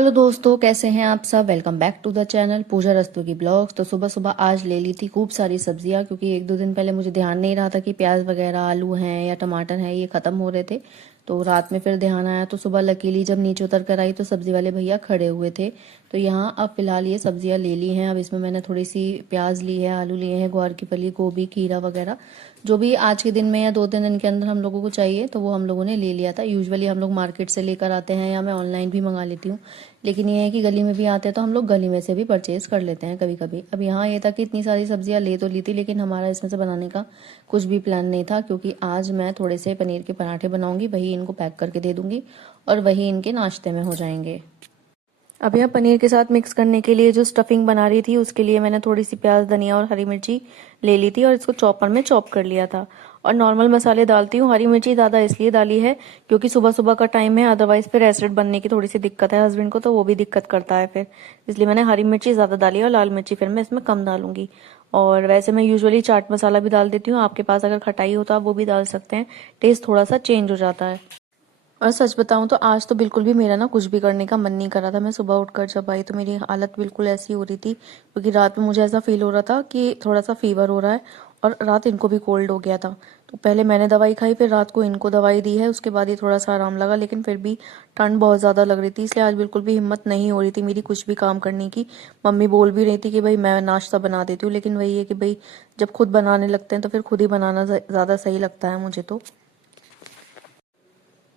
Hello दोस्तों, कैसे हैं आप सब। Welcome back to the channel Pooja Rastogi blogs. तो सुबह सुबह आज ले ली थी खूब सारी सब्जियां, क्योंकि एक दो दिन पहले मुझे ध्यान नहीं रहा था कि प्याज वगैरह आलू हैं या टमाटर हैं, ये खत्म हो रहे थे। तो रात में फिर ध्यान आया, तो सुबह लकीली जब नीचे उतर कर आई तो सब्जी वाले भैया खड़े हुए थे। तो यहाँ अब फिलहाल ये सब्जियां ले ली हैं। अब इसमें मैंने थोड़ी सी प्याज ली है, आलू लिए हैं, ग्वार की फली, गोभी, खीरा वगैरह जो भी आज के दिन में या 2-3 दिन के अंदर हम लोगों को चाहिए, तो वो हम लोगों ने ले लिया था। यूजुअली हम लोग मार्केट से लेकर आते हैं या मैं ऑनलाइन भी मंगा लेती हूँ, लेकिन ये है कि गली में भी आते हैं तो हम लोग गली में से भी परचेज कर लेते हैं कभी कभी। अब यहाँ ये था कि इतनी सारी सब्जियां ले तो ली थी, लेकिन हमारा इसमें से बनाने का कुछ भी प्लान नहीं था, क्योंकि आज मैं थोड़े से पनीर के पराठे बनाऊंगी, वही इनको पैक करके दे दूंगी और वही इनके नाश्ते में हो जाएंगे। अब यहाँ पनीर के साथ मिक्स करने के लिए जो स्टफिंग बना रही थी, उसके लिए मैंने थोड़ी सी प्याज, धनिया और हरी मिर्ची ले ली थी और इसको चॉपर में चॉप कर लिया था। और नॉर्मल मसाले डालती हूँ। हरी मिर्ची ज़्यादा इसलिए डाली है क्योंकि सुबह सुबह का टाइम है, अदरवाइज फिर एसिड बनने की थोड़ी सी दिक्कत है हस्बैंड को, तो वो भी दिक्कत करता है फिर, इसलिए मैंने हरी मिर्ची ज़्यादा डाली और लाल मिर्ची फिर मैं इसमें कम डालूंगी। और वैसे मैं यूजुअली चाट मसाला भी डाल देती हूँ, आपके पास अगर खटाई हो तो आप वो भी डाल सकते हैं, टेस्ट थोड़ा सा चेंज हो जाता है। और सच बताऊं तो आज तो बिल्कुल भी मेरा ना कुछ भी करने का मन नहीं कर रहा था। मैं सुबह उठकर जब आई तो मेरी हालत बिल्कुल ऐसी हो रही थी, क्योंकि रात में मुझे ऐसा फील हो रहा था कि थोड़ा सा फीवर हो रहा है और रात इनको भी कोल्ड हो गया था। तो पहले मैंने दवाई खाई, फिर रात को इनको दवाई दी है, उसके बाद ये थोड़ा सा आराम लगा, लेकिन फिर भी ठंड बहुत ज़्यादा लग रही थी, इसलिए आज बिल्कुल भी हिम्मत नहीं हो रही थी मेरी कुछ भी काम करने की। मम्मी बोल भी रही थी कि भाई मैं नाश्ता बना देती हूँ, लेकिन वही है कि भाई जब खुद बनाने लगते हैं तो फिर खुद ही बनाना ज़्यादा सही लगता है मुझे तो।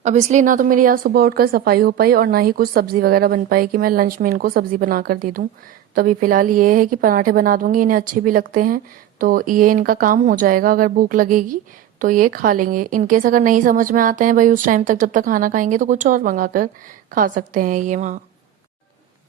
अब इसलिए ना तो मेरी आज सुबह उठकर सफाई हो पाई और ना ही कुछ सब्जी वगैरह बन पाई कि मैं लंच में इनको सब्जी बना कर दे दूं। तो अभी फिलहाल ये है कि पराठे बना दूंगी, इन्हें अच्छे भी लगते हैं, तो ये इनका काम हो जाएगा। अगर भूख लगेगी तो ये खा लेंगे। इनकेस अगर नहीं समझ में आते हैं भाई उस टाइम तक, जब तक खाना खाएंगे, तो कुछ और मंगा कर खा सकते हैं ये वहाँ।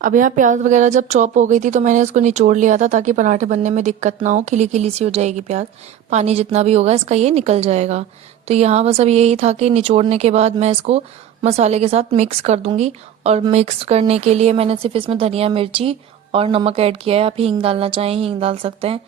अब यहाँ प्याज वगैरह जब चॉप हो गई थी तो मैंने इसको निचोड़ लिया था, ताकि पराठे बनने में दिक्कत ना हो। खिली खिली सी हो जाएगी प्याज, पानी जितना भी होगा इसका ये निकल जाएगा। तो यहाँ बस अब यही था कि निचोड़ने के बाद मैं इसको मसाले के साथ मिक्स कर दूंगी। और मिक्स करने के लिए मैंने सिर्फ इसमें धनिया, मिर्ची और नमक ऐड किया है। आप हींग डालना चाहें हींग डाल सकते हैं।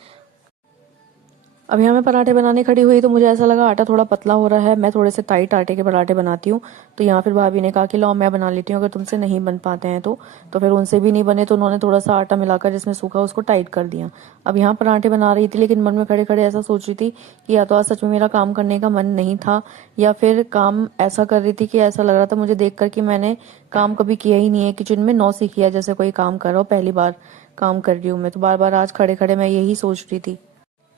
अब यहाँ मैं पराठे बनाने खड़ी हुई तो मुझे ऐसा लगा आटा थोड़ा पतला हो रहा है, मैं थोड़े से टाइट आटे के पराठे बनाती हूँ। तो यहाँ फिर भाभी ने कहा कि लो मैं बना लेती हूँ, अगर तुमसे नहीं बन पाते हैं तो फिर उनसे भी नहीं बने, तो उन्होंने थोड़ा सा आटा मिलाकर जिसमें सूखा उसको टाइट कर दिया। अब यहाँ पराठे बना रही थी, लेकिन मन में खड़े खड़े ऐसा सोच रही थी कि या तो आज सच में मेरा काम करने का मन नहीं था, या फिर काम ऐसा कर रही थी कि ऐसा लग रहा था मुझे देख कर कि मैंने काम कभी किया ही नहीं है, किचन में नौ सीखिया जैसे कोई काम कर रहा हो, पहली बार काम कर रही हूँ मैं। तो बार बार आज खड़े खड़े मैं यही सोच रही थी।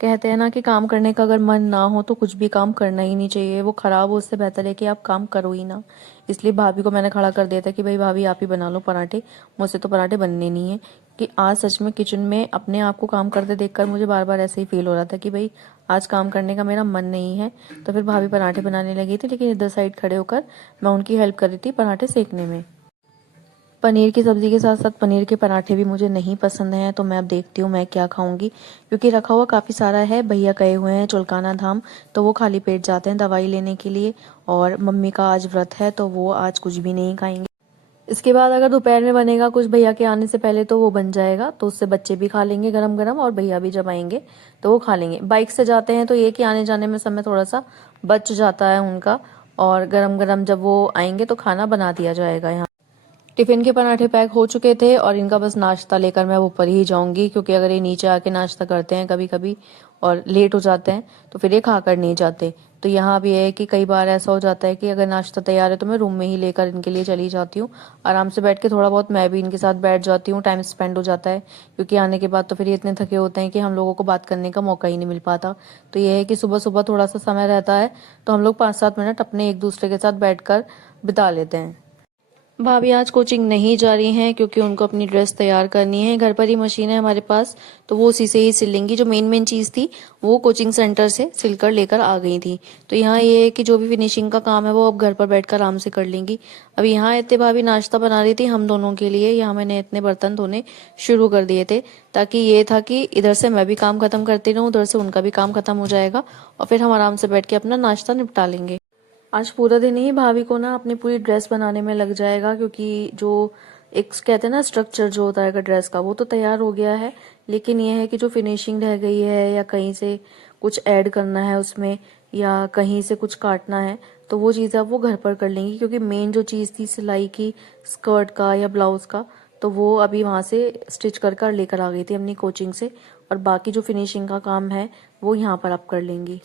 कहते हैं ना कि काम करने का अगर मन ना हो तो कुछ भी काम करना ही नहीं चाहिए, वो खराब हो, उससे बेहतर है कि आप काम करो ही ना। इसलिए भाभी को मैंने खड़ा कर दिया था कि भाई भाभी आप ही बना लो पराठे, मुझसे तो पराठे बनने नहीं है। कि आज सच में किचन में अपने आप को काम करते देखकर मुझे बार बार ऐसे ही फील हो रहा था कि भाई आज काम करने का मेरा मन नहीं है। तो फिर भाभी पराठे बनाने लगी थी, लेकिन इधर साइड खड़े होकर मैं उनकी हेल्प कर रही थी पराठे सेकने में। पनीर की सब्जी के साथ साथ पनीर के पराठे भी मुझे नहीं पसंद हैं, तो मैं अब देखती हूँ मैं क्या खाऊंगी, क्योंकि रखा हुआ काफ़ी सारा है। भैया गए हुए हैं चुलकाना धाम, तो वो खाली पेट जाते हैं दवाई लेने के लिए, और मम्मी का आज व्रत है तो वो आज कुछ भी नहीं खाएंगे। इसके बाद अगर दोपहर में बनेगा कुछ भैया के आने से पहले तो वो बन जाएगा, तो उससे बच्चे भी खा लेंगे गरम गरम, और भैया भी जब आएंगे तो वो खा लेंगे। बाइक से जाते हैं तो ये कि आने जाने में समय थोड़ा सा बच जाता है उनका, और गरम गरम जब वो आएंगे तो खाना बना दिया जाएगा यहाँ। टिफिन के पराठे पैक हो चुके थे और इनका बस नाश्ता लेकर मैं ऊपर ही जाऊंगी, क्योंकि अगर ये नीचे आके नाश्ता करते हैं कभी कभी और लेट हो जाते हैं तो फिर ये खाकर नहीं जाते। तो यहाँ भी है कि कई बार ऐसा हो जाता है कि अगर नाश्ता तैयार है तो मैं रूम में ही लेकर इनके लिए चली जाती हूँ। आराम से बैठ के थोड़ा बहुत मैं भी इनके साथ बैठ जाती हूँ, टाइम स्पेंड हो जाता है, क्योंकि आने के बाद तो फिर ये इतने थके होते हैं कि हम लोगों को बात करने का मौका ही नहीं मिल पाता। तो ये है कि सुबह सुबह थोड़ा सा समय रहता है तो हम लोग 5-7 मिनट अपने एक दूसरे के साथ बैठकर बिता लेते हैं। भाभी आज कोचिंग नहीं जा रही हैं, क्योंकि उनको अपनी ड्रेस तैयार करनी है। घर पर ही मशीन है हमारे पास, तो वो उसी से ही सिल लेंगी। जो मेन मेन चीज़ थी वो कोचिंग सेंटर से सिलकर लेकर आ गई थी। तो यहाँ ये है कि जो भी फिनिशिंग का काम है वो अब घर पर बैठकर आराम से कर लेंगी। अब यहाँ इतने भाभी नाश्ता बना रही थी हम दोनों के लिए। यहाँ मैंने इतने बर्तन धोने शुरू कर दिए थे, ताकि ये था कि इधर से मैं भी काम खत्म करती रहूँ, उधर से उनका भी काम खत्म हो जाएगा, और फिर हम आराम से बैठ के अपना नाश्ता निपटा लेंगे। आज पूरा दिन ही भाभी को ना अपनी पूरी ड्रेस बनाने में लग जाएगा, क्योंकि जो एक कहते हैं ना स्ट्रक्चर जो होता है ड्रेस का, वो तो तैयार हो गया है, लेकिन ये है कि जो फिनिशिंग रह गई है या कहीं से कुछ ऐड करना है उसमें, या कहीं से कुछ काटना है, तो वो चीज़ अब वो घर पर कर लेंगी, क्योंकि मेन जो चीज़ थी सिलाई की, स्कर्ट का या ब्लाउज़ का, तो वो अभी वहाँ से स्टिच कर कर लेकर आ गई थी अपनी कोचिंग से, और बाकी जो फिनिशिंग का काम है वो यहाँ पर आप कर लेंगी।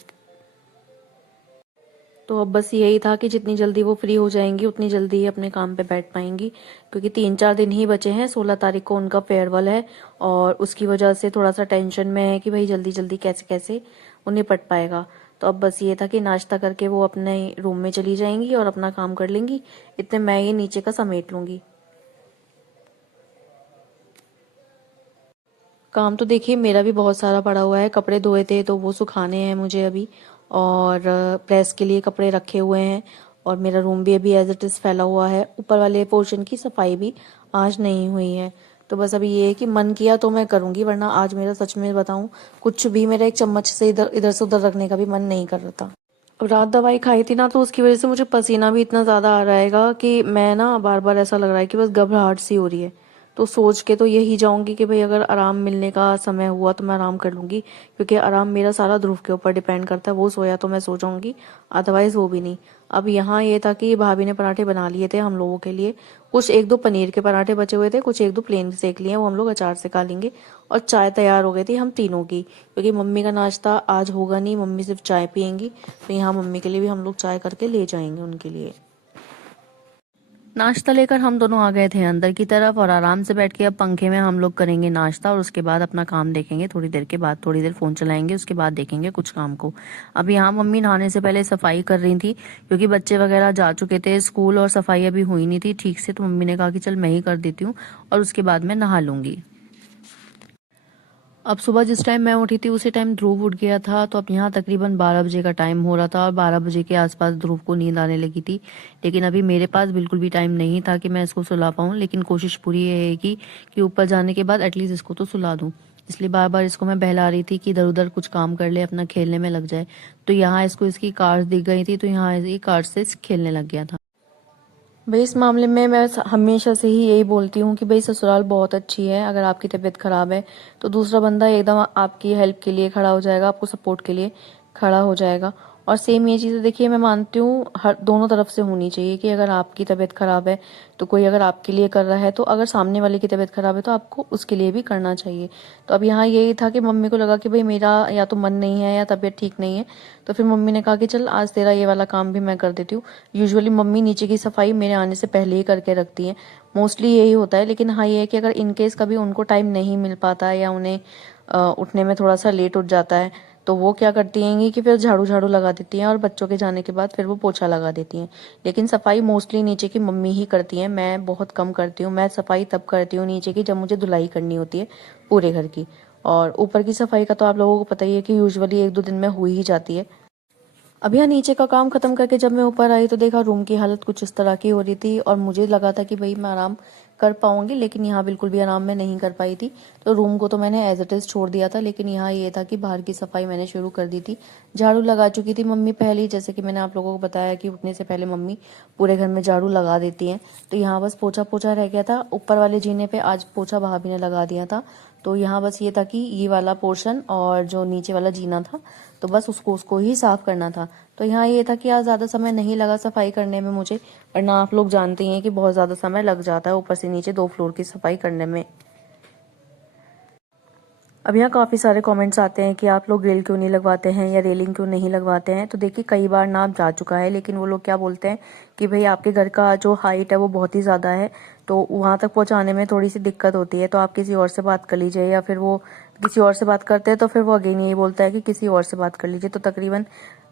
तो अब बस यही था कि जितनी जल्दी वो फ्री हो जाएंगी उतनी जल्दी ही अपने काम पे बैठ पाएंगी, क्योंकि 3-4 दिन ही बचे हैं। 16 तारीख को उनका फेयरवेल है, और उसकी वजह से थोड़ा सा टेंशन में है कि भाई जल्दी जल्दी कैसे कैसे वो निपट पाएगा। तो अब बस ये था कि नाश्ता करके वो अपने रूम में चली जाएंगी और अपना काम कर लेंगी, इतने मैं ये नीचे का समेट लूंगी। काम तो देखिए मेरा भी बहुत सारा पड़ा हुआ है। कपड़े धोए थे तो वो सुखाने हैं मुझे अभी, और प्रेस के लिए कपड़े रखे हुए हैं, और मेरा रूम भी अभी एज इट इज़ फैला हुआ है। ऊपर वाले पोर्शन की सफाई भी आज नहीं हुई है। तो बस अभी ये है कि मन किया तो मैं करूँगी, वरना आज मेरा सच में बताऊँ, कुछ भी मेरा एक चम्मच से इधर इधर से उधर रखने का भी मन नहीं कर रहा था। अब रात दवाई खाई थी ना, तो उसकी वजह से मुझे पसीना भी इतना ज़्यादा आ रहा है कि मैं ना बार बार ऐसा लग रहा है कि बस घबराहट सी हो रही है। तो सोच के तो यही जाऊंगी कि भाई अगर आराम मिलने का समय हुआ तो मैं आराम कर लूंगी, क्योंकि आराम मेरा सारा ध्रुव के ऊपर डिपेंड करता है। वो सोया तो मैं सो जाऊंगी, अदरवाइज वो भी नहीं। अब यहाँ ये था कि भाभी ने पराठे बना लिए थे हम लोगों के लिए, कुछ एक दो पनीर के पराठे बचे हुए थे, कुछ एक दो प्लेन सेक लिए, वो हम लोग अचार से खा लेंगे। और चाय तैयार हो गई थी हम तीनों की, क्योंकि मम्मी का नाश्ता आज होगा नहीं, मम्मी सिर्फ चाय पियेंगी। तो यहाँ मम्मी के लिए भी हम लोग चाय करके ले जाएंगे उनके लिए। नाश्ता लेकर हम दोनों आ गए थे अंदर की तरफ, और आराम से बैठ के अब पंखे में हम लोग करेंगे नाश्ता, और उसके बाद अपना काम देखेंगे। थोड़ी देर के बाद थोड़ी देर फोन चलाएंगे, उसके बाद देखेंगे कुछ काम को। अब यहाँ मम्मी नहाने से पहले सफाई कर रही थी, क्योंकि बच्चे वगैरह जा चुके थे स्कूल और सफाई अभी हुई नहीं थी ठीक से। तो मम्मी ने कहा कि चल मैं ही कर देती हूँ, और उसके बाद मैं नहा लूंगी। अब सुबह जिस टाइम मैं उठी थी उसी टाइम ध्रुव उठ गया था। तो अब यहाँ तकरीबन 12 बजे का टाइम हो रहा था, और 12 बजे के आसपास ध्रुव को नींद आने लगी थी। लेकिन अभी मेरे पास बिल्कुल भी टाइम नहीं था कि मैं इसको सुला पाऊँ, लेकिन कोशिश पूरी ये है कि ऊपर जाने के बाद एटलीस्ट इसको तो सुला दूँ। इसलिए बार बार इसको मैं बहला रही थी कि इधर उधर कुछ काम कर ले, अपना खेलने में लग जाए। तो यहाँ इसको इसकी कार्स दिख गई थी, तो यहाँ ये कार्स से खेलने लग गया था। भाई इस मामले में मैं हमेशा से ही यही बोलती हूँ कि भाई ससुराल बहुत अच्छी है। अगर आपकी तबीयत खराब है तो दूसरा बंदा एकदम आपकी हेल्प के लिए खड़ा हो जाएगा, आपको सपोर्ट के लिए खड़ा हो जाएगा। और सेम ये चीज़ें देखिए मैं मानती हूँ हर दोनों तरफ से होनी चाहिए, कि अगर आपकी तबीयत खराब है तो कोई अगर आपके लिए कर रहा है, तो अगर सामने वाले की तबीयत खराब है तो आपको उसके लिए भी करना चाहिए। तो अब यहाँ यही था कि मम्मी को लगा कि भाई मेरा या तो मन नहीं है या तबीयत ठीक नहीं है, तो फिर मम्मी ने कहा कि चल आज तेरा ये वाला काम भी मैं कर देती हूँ। यूजुअली मम्मी नीचे की सफाई मेरे आने से पहले ही करके रखती हैं, मोस्टली यही होता है। लेकिन हाँ ये है कि अगर इनकेस कभी उनको टाइम नहीं मिल पाता है, या उन्हें उठने में थोड़ा सा लेट उठ जाता है, तो वो क्या करती हैं कि फिर झाड़ू झाड़ू लगा देती हैं, और बच्चों के जाने के बाद फिर वो पोछा लगा देती हैं। लेकिन सफाई मोस्टली नीचे की मम्मी ही करती हैं, मैं बहुत कम करती हूँ। मैं सफाई तब करती हूँ नीचे की जब मुझे धुलाई करनी होती है पूरे घर की। और ऊपर की सफाई का तो आप लोगों को पता ही है कि यूजुअली 1-2 दिन में हो ही जाती है। अब यहाँ नीचे का काम खत्म करके जब मैं ऊपर आई तो देखा रूम की हालत कुछ इस तरह की हो रही थी, और मुझे लगा था कि भाई मैं आराम कर पाऊंगी, लेकिन यहाँ बिल्कुल भी आराम में नहीं कर पाई थी। तो रूम को तो मैंने एज इट इज छोड़ दिया था, लेकिन यहाँ ये था कि बाहर की सफाई मैंने शुरू कर दी थी। झाड़ू लगा चुकी थी मम्मी पहले ही, जैसे कि मैंने आप लोगों को बताया कि उठने से पहले मम्मी पूरे घर में झाड़ू लगा देती हैं। तो यहाँ बस पोछा पोछा रह गया था ऊपर वाले जीने पे, आज पोछा भाभी ने लगा दिया था। तो यहाँ बस ये था कि ये वाला पोर्शन और जो नीचे वाला जीना था, तो बस उसको उसको ही साफ करना था। तो यहाँ ये था कि आज ज़्यादा समय नहीं लगा सफाई करने में मुझे, वरना आप लोग जानते हैं कि बहुत ज़्यादा समय लग जाता है ऊपर से नीचे 2 फ्लोर की सफाई करने में। अब यहाँ काफ़ी सारे कमेंट्स आते हैं कि आप लोग ग्रिल क्यों नहीं लगवाते हैं या रेलिंग क्यों नहीं लगवाते हैं। तो देखिए कई बार नाम जा चुका है, लेकिन वो लोग क्या बोलते हैं कि भाई आपके घर का जो हाइट है वो बहुत ही ज़्यादा है, तो वहाँ तक पहुँचाने में थोड़ी सी दिक्कत होती है। तो आप किसी और से बात कर लीजिए, या फिर वो किसी और से बात करते हैं तो फिर वो अगेन यही बोलता है कि किसी और से बात कर लीजिए। तो तकरीबन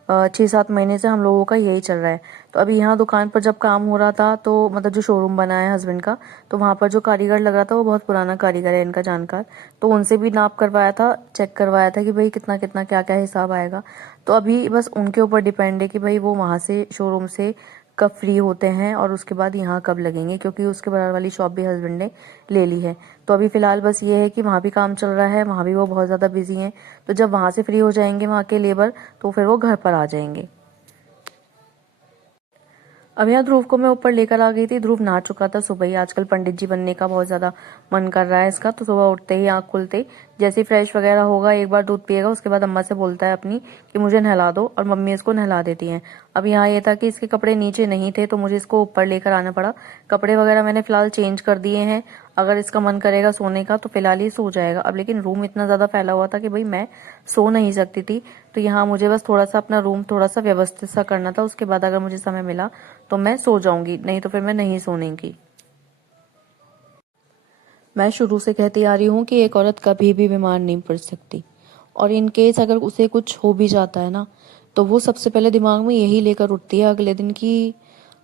6-7 महीने से हम लोगों का यही चल रहा है। तो अभी यहाँ दुकान पर जब काम हो रहा था, तो मतलब जो शोरूम बना है हस्बैंड का, तो वहाँ पर जो कारीगर लग रहा था वो बहुत पुराना कारीगर है इनका जानकार। तो उनसे भी नाप करवाया था, चेक करवाया था कि भाई कितना कितना क्या क्या हिसाब आएगा। तो अभी बस उनके ऊपर डिपेंड है कि भाई वो वहाँ से शोरूम से कब फ्री होते हैं, और उसके बाद यहाँ कब लगेंगे, क्योंकि उसके बगल वाली शॉप भी हस्बैंड ने ले ली है। तो अभी फ़िलहाल बस ये है कि वहाँ भी काम चल रहा है, वहाँ भी वो बहुत ज़्यादा बिजी हैं। तो जब वहाँ से फ्री हो जाएंगे वहाँ के लेबर, तो फिर वो घर पर आ जाएंगे। अब यहाँ ध्रुव को मैं ऊपर लेकर आ गई थी। ध्रुव नहा चुका था सुबह ही। आजकल पंडित जी बनने का बहुत ज्यादा मन कर रहा है इसका, तो सुबह उठते ही आंख खुलते ही जैसे ही फ्रेश वगैरह होगा, एक बार दूध पिएगा, उसके बाद अम्मा से बोलता है अपनी कि मुझे नहला दो, और मम्मी इसको नहला देती हैं। अब यहाँ ये था कि इसके कपड़े नीचे नहीं थे, तो मुझे इसको ऊपर लेकर आना पड़ा। कपड़े वगैरह मैंने फिलहाल चेंज कर दिए हैं। अगर इसका मन करेगा सोने का तो फिलहाल ये सो जाएगा। अब लेकिन रूम इतना ज्यादा फैला हुआ था कि भाई मैं सो नहीं सकती थी, तो यहाँ मुझे बस थोड़ा सा अपना रूम थोड़ा सा व्यवस्थित सा करना था। उसके बाद अगर मुझे समय मिला तो मैं सो जाऊंगी, नहीं तो फिर मैं नहीं सोने की। मैं शुरू से कहती आ रही हूँ कि एक औरत कभी भी बीमार नहीं पड़ सकती, और इन केस अगर उसे कुछ हो भी जाता है ना, तो वो सबसे पहले दिमाग में यही लेकर उठती है अगले दिन की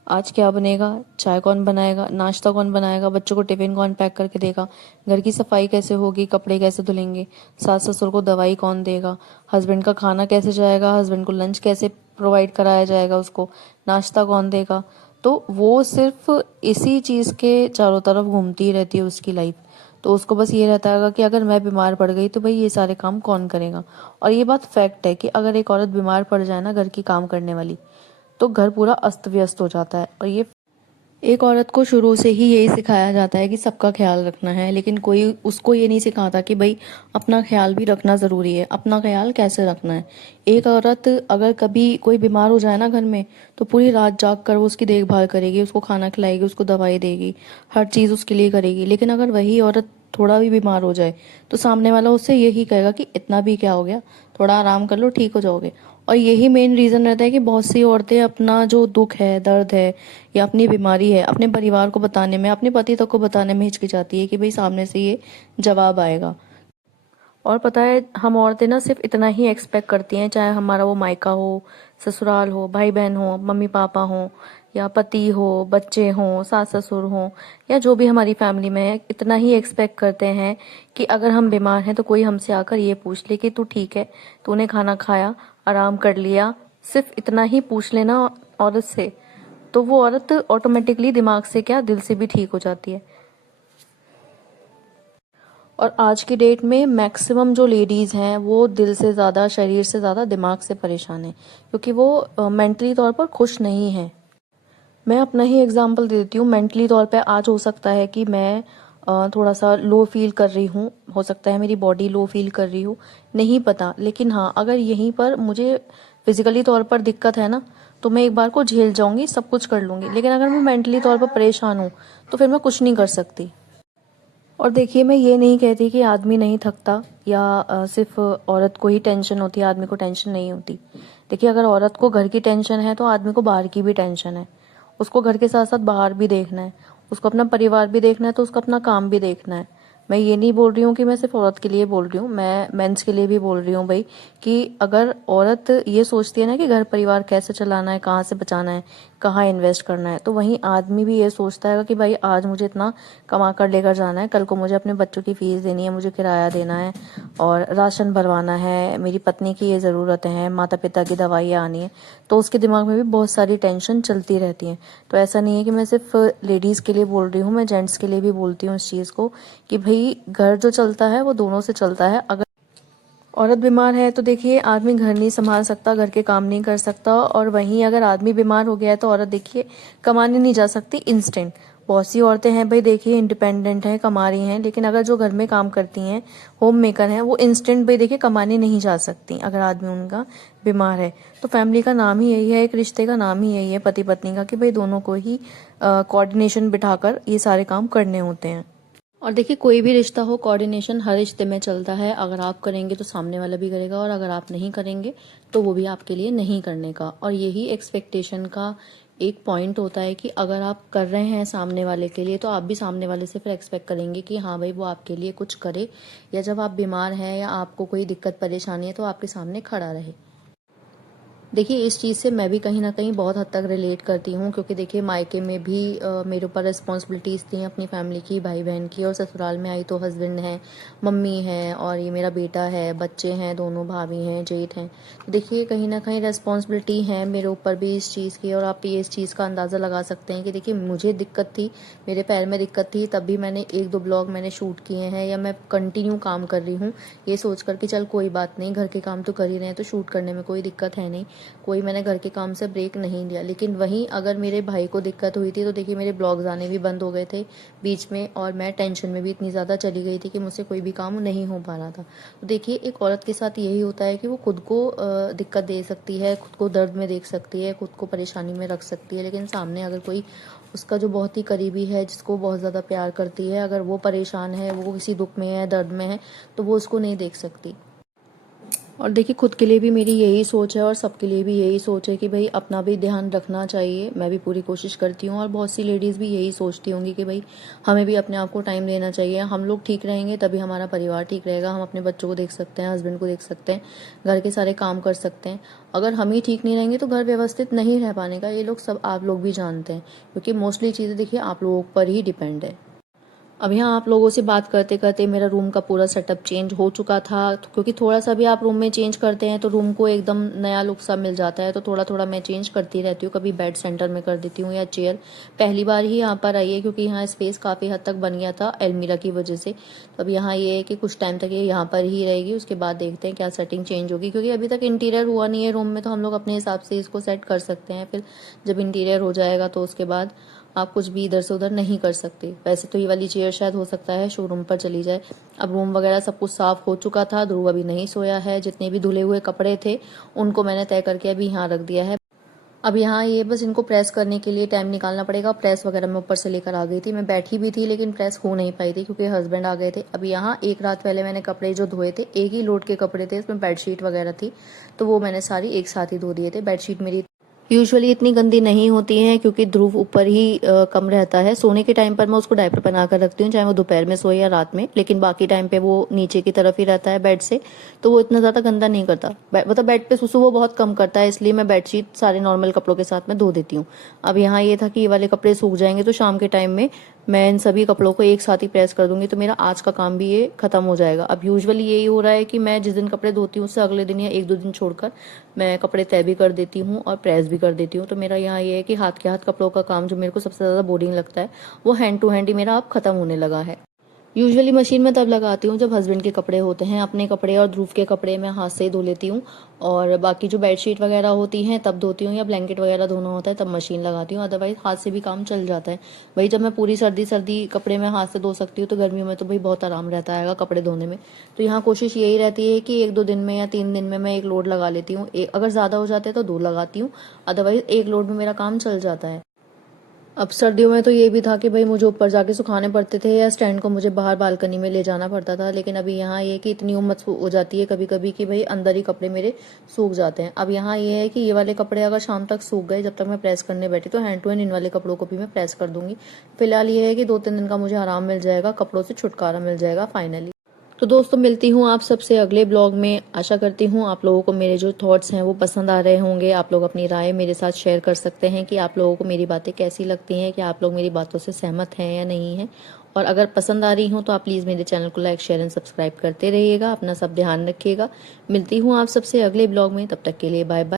आज क्या बनेगा, चाय कौन बनाएगा, नाश्ता कौन बनाएगा, बच्चों को टिफिन कौन पैक करके देगा, घर की सफाई कैसे होगी, कपड़े कैसे धुलेंगे, सास ससुर को दवाई कौन देगा, हस्बैंड का खाना कैसे जाएगा, हस्बैंड को लंच कैसे प्रोवाइड कराया जाएगा, उसको नाश्ता कौन देगा। तो वो सिर्फ इसी चीज के चारों तरफ घूमती ही रहती है उसकी लाइफ। तो उसको बस ये रहता है कि अगर मैं बीमार पड़ गई तो भाई ये सारे काम कौन करेगा। और ये बात फैक्ट है कि अगर एक औरत बीमार पड़ जाए ना, घर की काम करने वाली, तो घर पूरा अस्त व्यस्त हो जाता है। और ये एक औरत को शुरू से ही यही सिखाया जाता है कि सबका ख्याल रखना है, लेकिन कोई उसको ये नहीं सिखाता कि भाई अपना ख्याल भी रखना जरूरी है। अपना ख्याल कैसे रखना है, एक औरत अगर कभी कोई बीमार हो जाए ना घर में, तो पूरी रात जाग कर वो उसकी देखभाल करेगी, उसको खाना खिलाएगी, उसको दवाई देगी, हर चीज उसके लिए करेगी। लेकिन अगर वही औरत थोड़ा भी बीमार हो जाए, तो सामने वाला उससे यही कहेगा कि इतना भी क्या हो गया, थोड़ा आराम कर लो, ठीक हो जाओगे। और यही मेन रीजन रहता है कि बहुत सी औरतें अपना जो दुख है, दर्द है, या अपनी बीमारी है, अपने परिवार को बताने में, अपने पति तक को बताने में हिचकिचाती है कि भाई सामने से ये जवाब आएगा। और पता है, हम औरतें ना सिर्फ इतना ही एक्सपेक्ट करती हैं, चाहे हमारा वो मायका हो, ससुराल हो, भाई बहन हो, मम्मी पापा हो, या पति हो, बच्चे हो, सास ससुर हो, या जो भी हमारी फैमिली में है, इतना ही एक्सपेक्ट करते हैं कि अगर हम बीमार हैं तो कोई हमसे आकर ये पूछ ले कि तू ठीक है, तूने खाना खाया, आराम कर लिया। सिर्फ इतना ही पूछ लेना औरत से, तो वो औरत ऑटोमेटिकली दिमाग से क्या, दिल से भी ठीक हो जाती है। और आज की डेट में मैक्सिमम जो लेडीज हैं वो दिल से ज्यादा, शरीर से ज्यादा दिमाग से परेशान है, क्योंकि वो मेंटली तौर पर खुश नहीं है। मैं अपना ही एग्जांपल दे देती हूँ। मेंटली तौर पे आज हो सकता है कि मैं थोड़ा सा लो फील कर रही हूँ, हो सकता है मेरी बॉडी लो फील कर रही हो, नहीं पता। लेकिन हाँ, अगर यहीं पर मुझे फिजिकली तौर पर दिक्कत है ना, तो मैं एक बार को झेल जाऊंगी, सब कुछ कर लूंगी। लेकिन अगर मैं मेंटली तौर पर परेशान हूँ, तो फिर मैं कुछ नहीं कर सकती। और देखिए, मैं ये नहीं कहती कि आदमी नहीं थकता, या सिर्फ औरत को ही टेंशन होती है, आदमी को टेंशन नहीं होती। देखिए, अगर औरत को घर की टेंशन है तो आदमी को बाहर की भी टेंशन है। उसको घर के साथ साथ बाहर भी देखना है, उसको अपना परिवार भी देखना है, तो उसको अपना काम भी देखना है। मैं ये नहीं बोल रही हूँ कि मैं सिर्फ औरत के लिए बोल रही हूँ, मैं मेंस के लिए भी बोल रही हूँ भाई, कि अगर औरत ये सोचती है ना कि घर परिवार कैसे चलाना है, कहाँ से बचाना है, कहाँ इन्वेस्ट करना है, तो वहीं आदमी भी ये सोचता है कि भाई आज मुझे इतना कमा कर लेकर जाना है, कल को मुझे अपने बच्चों की फीस देनी है, मुझे किराया देना है, और राशन भरवाना है, मेरी पत्नी की ये ज़रूरतें हैं, माता पिता की दवाइयाँ आनी है। तो उसके दिमाग में भी बहुत सारी टेंशन चलती रहती है। तो ऐसा नहीं है कि मैं सिर्फ लेडीज़ के लिए बोल रही हूँ, मैं जेंट्स के लिए भी बोलती हूँ इस चीज़ को, कि भाई घर जो चलता है वो दोनों से चलता है। अगर औरत बीमार है तो देखिए, आदमी घर नहीं संभाल सकता, घर के काम नहीं कर सकता। और वहीं अगर आदमी बीमार हो गया है तो औरत देखिए कमाने नहीं जा सकती इंस्टेंट। बहुत सी औरतें हैं भाई, देखिए इंडिपेंडेंट हैं, कमा रही हैं, लेकिन अगर जो घर में काम करती हैं, होम मेकर हैं, वो इंस्टेंट भाई देखिए कमाने नहीं जा सकती अगर आदमी उनका बीमार है। तो फैमिली का नाम ही यही है, एक रिश्ते का नाम ही यही है, पति पत्नी का, कि भाई दोनों को ही कोऑर्डिनेशन बिठाकर ये सारे काम करने होते हैं। और देखिए, कोई भी रिश्ता हो, कोऑर्डिनेशन हर रिश्ते में चलता है। अगर आप करेंगे तो सामने वाला भी करेगा, और अगर आप नहीं करेंगे तो वो भी आपके लिए नहीं करने का। और यही एक्सपेक्टेशन का एक पॉइंट होता है कि अगर आप कर रहे हैं सामने वाले के लिए, तो आप भी सामने वाले से फिर एक्सपेक्ट करेंगे कि हाँ भाई वो आपके लिए कुछ करे, या जब आप बीमार हैं या आपको कोई दिक्कत परेशानी है तो आपके सामने खड़ा रहे। देखिए, इस चीज़ से मैं भी कहीं ना कहीं बहुत हद तक रिलेट करती हूँ, क्योंकि देखिए मायके में भी मेरे ऊपर रिस्पॉन्सिबिलिटीज़ थी अपनी फैमिली की, भाई बहन की, और ससुराल में आई तो हस्बैंड है, मम्मी है, और ये मेरा बेटा है, बच्चे हैं, दोनों भाभी हैं, जेठ हैं। तो देखिए कहीं ना कहीं रिस्पॉन्सिबिलिटी है मेरे ऊपर भी इस चीज़ की। और आप ये इस चीज़ का अंदाज़ा लगा सकते हैं कि देखिए मुझे दिक्कत थी, मेरे पैर में दिक्कत थी, तब भी मैंने एक दो ब्लॉग मैंने शूट किए हैं, या मैं कंटिन्यू काम कर रही हूँ ये सोच कर कि चल कोई बात नहीं, घर के काम तो कर ही रहे हैं तो शूट करने में कोई दिक्कत है नहीं। कोई मैंने घर के काम से ब्रेक नहीं लिया। लेकिन वहीं अगर मेरे भाई को दिक्कत हुई थी तो देखिए मेरे ब्लॉग्स आने भी बंद हो गए थे बीच में, और मैं टेंशन में भी इतनी ज़्यादा चली गई थी कि मुझसे कोई भी काम नहीं हो पा रहा था। तो देखिए एक औरत के साथ यही होता है कि वो खुद को दिक्कत दे सकती है, खुद को दर्द में देख सकती है, खुद को परेशानी में रख सकती है, लेकिन सामने अगर कोई उसका जो बहुत ही करीबी है, जिसको वो बहुत ज़्यादा प्यार करती है, अगर वो परेशान है, वो किसी दुख में है, दर्द में है, तो वो उसको नहीं देख सकती। और देखिए खुद के लिए भी मेरी यही सोच है और सबके लिए भी यही सोच है कि भाई अपना भी ध्यान रखना चाहिए। मैं भी पूरी कोशिश करती हूँ और बहुत सी लेडीज़ भी यही सोचती होंगी कि भाई हमें भी अपने आप को टाइम देना चाहिए। हम लोग ठीक रहेंगे तभी हमारा परिवार ठीक रहेगा, हम अपने बच्चों को देख सकते हैं, हस्बैंड को देख सकते हैं, घर के सारे काम कर सकते हैं। अगर हम ही ठीक नहीं रहेंगे तो घर व्यवस्थित नहीं रह पाने का, ये लोग सब आप लोग भी जानते हैं, क्योंकि मोस्टली चीज़ें देखिए आप लोगों पर ही डिपेंड है। अब यहाँ आप लोगों से बात करते करते मेरा रूम का पूरा सेटअप चेंज हो चुका था, क्योंकि थोड़ा सा भी आप रूम में चेंज करते हैं तो रूम को एकदम नया लुक सा मिल जाता है। तो थोड़ा थोड़ा मैं चेंज करती रहती हूँ, कभी बेड सेंटर में कर देती हूँ या चेयर। पहली बार ही यहाँ पर आई है क्योंकि यहाँ स्पेस काफ़ी हद तक बन गया था अलमीरा की वजह से। तो अब यहाँ ये है कि कुछ टाइम तक ये यहाँ पर ही रहेगी, उसके बाद देखते हैं क्या सेटिंग चेंज होगी, क्योंकि अभी तक इंटीरियर हुआ नहीं है रूम में, तो हम लोग अपने हिसाब से इसको सेट कर सकते हैं। फिर जब इंटीरियर हो जाएगा तो उसके बाद आप कुछ भी इधर से उधर नहीं कर सकते। वैसे तो ये वाली चेयर शायद हो सकता है शोरूम पर चली जाए। अब रूम वगैरह सब कुछ साफ हो चुका था, ध्रुव अभी नहीं सोया है। जितने भी धुले हुए कपड़े थे उनको मैंने तय करके अभी यहाँ रख दिया है। अब यहाँ ये बस इनको प्रेस करने के लिए टाइम निकालना पड़ेगा। प्रेस वगैरह मैं ऊपर से लेकर आ गई थी, मैं बैठी भी थी लेकिन प्रेस हो नहीं पाई थी क्योंकि हस्बैंड आ गए थे। अब यहाँ एक रात पहले मैंने कपड़े जो धोए थे, एक ही लोड के कपड़े थे, इसमें बेडशीट वगैरह थी, तो वो मैंने सारी एक साथ ही धो दिए थे। बेडशीट मेरी यूजुअली इतनी गंदी नहीं होती हैं क्योंकि ध्रुव ऊपर ही कम रहता है। सोने के टाइम पर मैं उसको डायपर पहना कर रखती हूँ, चाहे वो दोपहर में सोए या रात में, लेकिन बाकी टाइम पे वो नीचे की तरफ ही रहता है बेड से, तो वो इतना ज़्यादा गंदा नहीं करता। मतलब बेड पे सुसु वो बहुत कम करता है, इसलिए मैं बेडशीट सारे नॉर्मल कपड़ों के साथ में धो देती हूँ। अब यहाँ ये था कि ये वाले कपड़े सूख जाएंगे तो शाम के टाइम में मैं इन सभी कपड़ों को एक साथ ही प्रेस कर दूंगी, तो मेरा आज का काम भी ये खत्म हो जाएगा। अब यूजुअली यही हो रहा है कि मैं जिस दिन कपड़े धोती हूँ उससे अगले दिन या एक दो दिन छोड़कर मैं कपड़े तय भी कर देती हूँ और प्रेस भी कर देती हूँ। तो मेरा यहाँ ये है कि हाथ के हाथ कपड़ों का काम जो मेरे को सबसे ज़्यादा बोरिंग लगता है वो हैंड टू हैंड ही मेरा अब खत्म होने लगा है। यूजुअली मशीन में तब लगाती हूँ जब हस्बैंड के कपड़े होते हैं, अपने कपड़े और ध्रुव के कपड़े मैं हाथ से ही धो लेती हूँ, और बाकी जो बेडशीट वगैरह होती हैं तब धोती हूँ, या ब्लैंकेट वगैरह धोना होता है तब मशीन लगाती हूँ, अदरवाइज हाथ से भी काम चल जाता है। वही जब मैं पूरी सर्दी सर्दी कपड़े मैं हाथ से धो सकती हूँ तो गर्मियों में तो भाई बहुत आराम रहता है कपड़े धोने में। तो यहाँ कोशिश यही रहती है कि एक दो दिन में या 3 दिन में मैं एक लोड लगा लेती हूँ। अगर ज़्यादा हो जाते हैं तो 2 लगाती हूँ, अदरवाइज एक लोड में मेरा काम चल जाता है। अब सर्दियों में तो ये भी था कि भाई मुझे ऊपर जाके सुखाने पड़ते थे या स्टैंड को मुझे बाहर बालकनी में ले जाना पड़ता था, लेकिन अभी यहाँ ये कि इतनी उम्मत हो जाती है कभी कभी कि भाई अंदर ही कपड़े मेरे सूख जाते हैं। अब यहाँ ये है कि ये वाले कपड़े अगर शाम तक सूख गए, जब तक मैं प्रेस करने बैठी, तो हैंड टू हैंड इन वाले कपड़ों को भी मैं प्रेस कर दूंगी। फिलहाल ये है कि 2-3 दिन का मुझे आराम मिल जाएगा, कपड़ों से छुटकारा मिल जाएगा फाइनली। तो दोस्तों मिलती हूँ आप सबसे अगले ब्लॉग में। आशा करती हूँ आप लोगों को मेरे जो थॉट्स हैं वो पसंद आ रहे होंगे। आप लोग अपनी राय मेरे साथ शेयर कर सकते हैं कि आप लोगों को मेरी बातें कैसी लगती हैं, कि आप लोग मेरी बातों से सहमत हैं या नहीं हैं। और अगर पसंद आ रही हूँ तो आप प्लीज़ मेरे चैनल को लाइक शेयर एंड सब्सक्राइब करते रहिएगा। अपना सब ध्यान रखिएगा। मिलती हूँ आप सबसे अगले ब्लॉग में, तब तक के लिए बाय बाय।